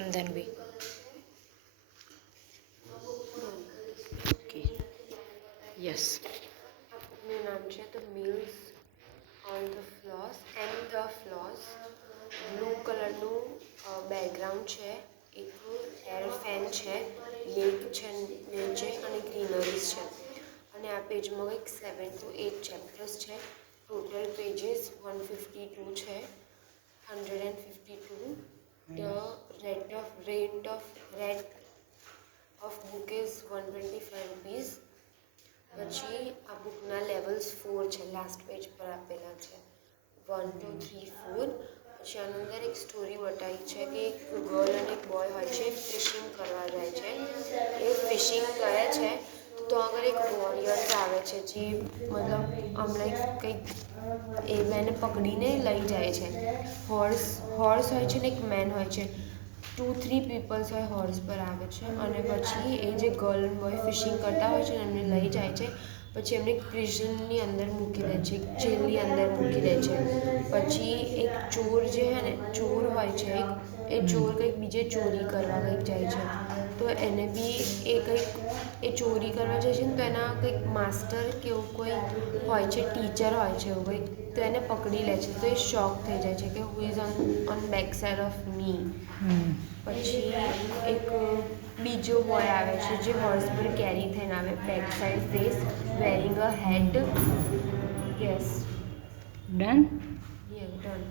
Nandhan bhi. Okay. Yes. આપનું નામ છે The Meals on the Floors and the Floors. Blue કલરનું background છે, એક એર ફેન છે, લેક છે નીચે અને ગ્રીનરીઝ છે. અને આ પેજમાં કંઈક 7 to 8 ચેપ્ટર્સ છે. ટોટલ પેજીસ 152 છે, 152. The rate of book is 125 rupees. પછી આ બુકના લેવલ્સ 4 છે, લાસ્ટ પેજ પર આપેલા છે 1 2 3 4. પછી આની અંદર એક સ્ટોરી બતાવી છે કે એક ગર્લ અને એક બોય હોય છે, ફિશિંગ કરવા જાય છે. એ ફિશિંગ કરે છે તો આગળ એક વોરિયર્સ આવે છે જે મતલબ હમણાં કંઈક એ બેને પકડીને લઈ જાય છે. હોર્સ હોય છે ને એક મેન હોય છે, 2-3 પીપલ્સ હોય હોર્સ પર આવે છે. અને પછી એ જે ગર્લ બોય ફિશિંગ કરતા હોય છે ને એમને લઈ જાય છે. પછી એમને પ્રિઝનની અંદર મૂકી દે છે, જેલની અંદર મૂકી દે છે. પછી એક ચોર જે છે ને, ચોર હોય છે એ ચોર કંઈક બીજે ચોરી કરવા કંઈક જાય છે. તો એને બી એ કંઈક એ ચોરી કરવા જાય છે ને તો એના કંઈક માસ્ટર કે એવું કોઈ હોય છે, ટીચર હોય છે એવું કંઈક, તો એને પકડી લે છે. તો એ શોક થઈ જાય છે કે who is on back side of me. પછી એક બીજો બોય આવે છે જે હોર્સ પર કેરી થઈને આવે, back side face, wearing a hat. Yes. Done? Yeah, done.